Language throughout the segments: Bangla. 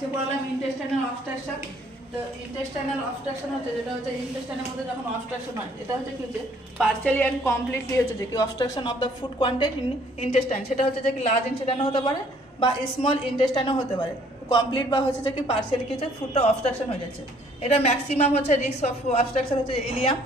আজকে পড়ালাম ইন্টেস্টাইনাল অবস্ট্রাকশন। তো ইন্টেস্টাইনাল অবস্ট্রাকশন হচ্ছে যেটা হচ্ছে ইন্টেস্টাইনের মধ্যে যখন অবস্ট্রাকশন হয়, এটা হচ্ছে কি হচ্ছে পার্সিয়ালি অ্যান্ড কমপ্লিটলি হচ্ছে যে কি obstruction of the food content in intestine. সেটা হচ্ছে যে কি লার্জ ইন্টেস্টাইনও হতে পারে বা স্মল ইন্টেস্টাইনও হতে পারে। কমপ্লিট বা হচ্ছে যে কি পার্সিয়ালি কি হচ্ছে ফুডটা অবস্ট্রাকশন হয়ে যাচ্ছে। এটা ম্যাক্সিমাম হচ্ছে রিস্ক অফ অবস্ট্রাকশন হচ্ছে ইলিয়াম,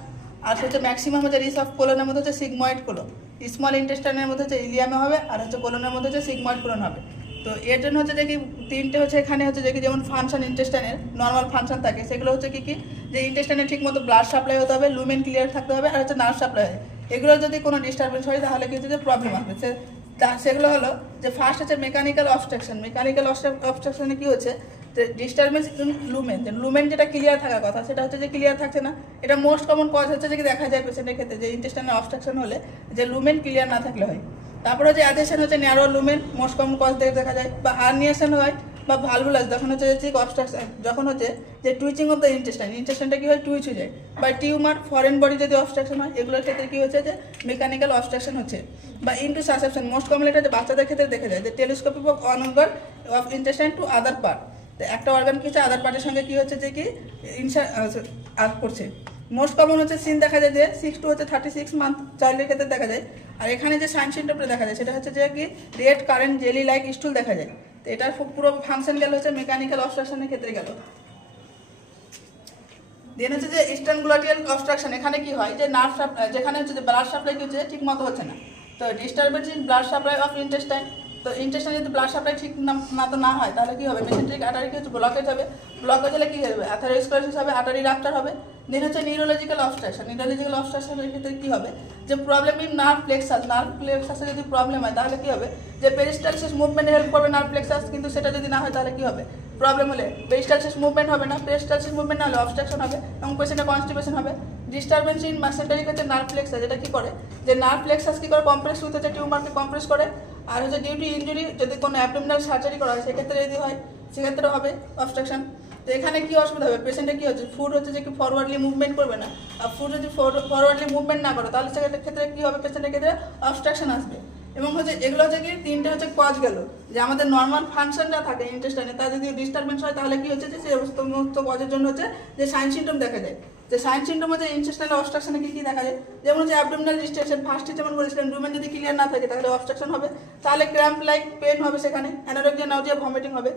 আর হচ্ছে ম্যাক্সিমাম হচ্ছে রিস্ক অফ কোলনের মধ্যে হচ্ছে সিগময়েড কোলন। স্মল ইন্টেস্টাইনের মধ্যে হচ্ছে ইলিয়ামে হবে, আর হচ্ছে কোলনের মধ্যে হচ্ছে সিগময়েড কোলন হবে। তো এর জন্য হচ্ছে যে কি তিনটে হচ্ছে এখানে হচ্ছে যে কি যেমন ফাংশন ইন্টেস্টাইনের নর্মাল ফাংশন থাকে, সেগুলো হচ্ছে কি কি যে ইন্টেস্টাইনে ঠিক মতো ব্লাড সাপ্লাই হতে হবে, লুমেন ক্লিয়ার থাকতে হবে, আর হচ্ছে নার্ভ সাপ্লাই হয়। এগুলো যদি কোনো ডিস্টারবেন্স হয় তাহলে কি হচ্ছে যে প্রবলেম আসবে। সেগুলো হলো যে ফার্স্ট হচ্ছে মেকানিক্যাল অবস্ট্রাকশন। মেকানিক্যাল অবস্ট্রাকশনে কি হচ্ছে যে ডিস্টারবেন্স ইন লুমেন, যে লুমেন যেটা ক্লিয়ার থাকার কথা সেটা হচ্ছে যে ক্লিয়ার থাকছে না। এটা মোস্ট কমন কজ হচ্ছে যে দেখা যায় পেশেন্টের ক্ষেত্রে যে ইন্টেস্টাইনাল অবস্ট্রাকশন হলে যে লুমেন ক্লিয়ার না থাকলে হয়। তারপরে হচ্ছে অ্যাডহেশন হচ্ছে narrow lumen most common cause দেখা যায়, বা হার্নিয়েশন হয় বা ভালভুলাস যখন হচ্ছে যে অবস্ট্রাকশন যখন হচ্ছে যে টুইচিং অফ দ্য ইন্টেস্টাইনটা কি হয় টুইচ হয়ে যায়, বা টিউমার ফরেন বডি যদি অবস্ট্রাকশন হয় এগুলোর ক্ষেত্রে কি হচ্ছে যে মেকানিক্যাল অবস্ট্রাকশন হচ্ছে, বা ইনটু সাসেপশন মোস্ট কমন এটা যে বাচ্চাদের ক্ষেত্রে দেখা যায় যে telescopic of one organ of intestine to other part. তো একটা অর্গান কি হচ্ছে আদার পার্টের সঙ্গে কি হচ্ছে যে কি আপ করছে। মোস্ট কমন হচ্ছে সিন দেখা যায় যে 6 to 36 মান্থ চাইল্ডের ক্ষেত্রে দেখা যায়। আর এখানে যে সাইন সিমটমটা দেখা যায় সেটা হচ্ছে যে কি রেড কারেন্ট জেলি লাইক স্টুল দেখা যায়। তো এটার পুরো ফাংশন গেল হচ্ছে মেকানিক্যাল অবস্ট্রাকশনের ক্ষেত্রে গেল। দেন হচ্ছে যে ইস্টার্ন গ্লুটিয়াল অবস্ট্রাকশন। এখানে কি হয় যে নার্ভ সাপ্লাই যেখানে হচ্ছে যে ব্লাড সাপ্লাই কি হচ্ছে ঠিক মতো হচ্ছে না। তো disturbance in blood supply of intestine. তো ইন্টেস্টাইনে যদি ব্লাড সাপ্লাই ঠিক না হয় তাহলে কি হবে মেসেন্ট্রিক আর্টারি কি হচ্ছে ব্লকেজ হবে। ব্লকেজ হলে কি হবে অ্যাথারোস্ক্লেরোসিস হবে, আর্টারি রাপচার হবে। দেন হচ্ছে নিউরোলজিক্যাল অবস্ট্রাকশন। নিউরোলজিক্যাল অবস্ট্রাকশনের ক্ষেত্রে কি হবে যে প্রবলেম ইন নার্ভ প্লেক্সাসে যদি প্রবলেম হয় তাহলে কি হবে যে পেরিস্টালসিস মুভমেন্টে হেল্প করবে নার্ভ প্লেক্সাস, কিন্তু সেটা যদি না হয় তাহলে কি হবে প্রবলেম হলে পেরিস্টালসিস মুভমেন্ট হবে না, পেরিস্টালসিস মুভমেন্ট না হলে অবস্ট্রাকশন হবে এবং পেশেন্টের কনস্টিপেশন হবে। ডিস্টারবেন্স ইন মেসেন্টারি ক্ষেত্রে নার্ভ প্লেক্সাস, যেটা কি করে যে নার্ভ প্লেক্সাস কি করে কম্প্রেস হচ্ছে টিউমারকে কম্প্রেস করে। আর হচ্ছে ডিউটি ইনজুরি যদি কোনো অ্যাবডোমিনাল সার্জারি করা হয় সেক্ষেত্রে যদি হয় সেক্ষেত্রে হবে অবস্ট্রাকশন। তো এখানে কি অসুবিধা হবে পেশেন্টের কি হচ্ছে ফুড হচ্ছে যে কি ফরওয়ার্ডলি মুভমেন্ট করবে না, আর ফুড যদি ফরওয়ার্ডলি মুভমেন্ট না করে তাহলে সেক্ষেত্রে কি হবে পেশেন্টের ক্ষেত্রে অবস্ট্রাকশন আসবে। এবং হচ্ছে এগুলো হচ্ছে কি তিনটে হচ্ছে কজ গেল যে আমাদের নর্মাল ফাংশনটা থাকে ইন্টেস্টাইনে তার যদি ডিস্টারবেন্স হয় তাহলে কি হচ্ছে যে সমস্ত কজের জন্য হচ্ছে যে সাইন সিমটম দেখা যায়। যে সাইন সিমটম হচ্ছে ইন্টেস্টাইনাল অবস্ট্রাকশনে কি দেখা যায় যেমন হচ্ছে অ্যাবডোমিনাল ডিস্টেনশন। ফার্স্টে যেমন বলেছিলেন লুমেন যদি ক্লিয়ার না থাকে তাহলে অবস্ট্রাকশন হবে, তাহলে ক্র্যাম্প লাইক পেন হবে, সেখানে অ্যানোরেক্সিয়া নাউজিয়া ভমিটিং হবে।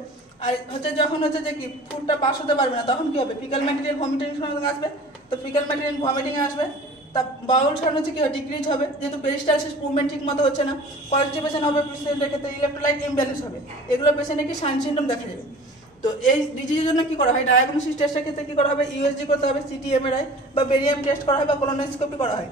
আর হচ্ছে যখন হচ্ছে যে কি ফুডটা পাস হতে পারবে না তখন কি হবে ফিকাল ম্যাটেরিয়াল ভমিটিং আসবে। তো ফিকাল ম্যাটেরিয়াল ভমিটিং আসবে, তা বাউল সাউন্ড হচ্ছে কি ডিক্রিজ হবে যেহেতু পেরিস্টালসিস মুভমেন্ট ঠিক মতো হচ্ছে না। কনস্টিপেশন হবে পেশেন্টের ক্ষেত্রে, ইলেকট্রোলাইট ইমব্যালেন্স হবে। এগুলো পেশেন্টে কি সাইন সিমটম দেখা যাবে। তো এই ডিজিজের জন্য কি করা হয় ডায়াগনোসিস টেস্টের ক্ষেত্রে কি করা হবে ইউএসজি করতে হবে, সিটি এমআরআই বা বেরিয়াম টেস্ট করা হয় বা কোলোনোস্কোপি করা হয়।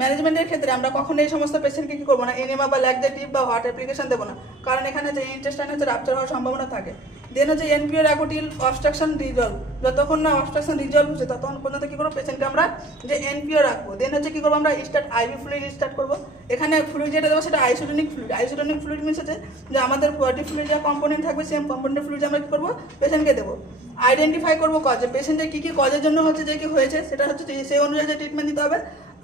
ম্যানেজমেন্টের ক্ষেত্রে আমরা কখনো এই সমস্ত পেশেন্টকে কি করবো না এনিমা বা ল্যাকজেটিভ বা হার্ট অ্যাপ্লিকেশন দেবো না, কারণ এখানে যে ইন্টেস্টাইন হচ্ছে রাপচার হওয়ার সম্ভাবনা থাকে। দেন হচ্ছে এনপিও র্যাকোটিল অবস্ট্রাকশন রিজলভ, যতক্ষণ না অবস্ট্রাকশন রিজলভ হচ্ছে ততক্ষণ পর্যন্ত কি করবো পেশেন্টকে আমরা যে এনপিও রাখবো। দেন হচ্ছে কি করবো আমরা আইভি ফ্লুইড স্টার্ট করবো। এখানে ফ্লুইড যেটা দেবো সেটা isotonic fluid. Isotonic fluid means হচ্ছে যে আমাদের বডি ফ্লুইড যা কম্পোনেন্ট থাকবে সেম কম্পোনেন্ট ফ্লুইড আমরা কি করবো পেশেন্টকে দেবো। আইডেন্টিফাই করবো কজ, পেশেন্টের কী কী কজের জন্য হচ্ছে যে কি হয়েছে সেটা হচ্ছে সেই অনুযায়ী ট্রিটমেন্ট দিতে হবে।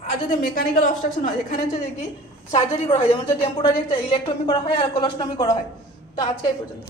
আর যদি মেকানিক্যাল অবস্ট্রাকশন হয় এখানে হচ্ছে যে কি সার্জারি করা হয়, যেমন হচ্ছে টেম্পোরারি একটা ইলেকট্রমি করা হয় আর কোলোস্টমি করা হয়। তো আজকে এই পর্যন্ত।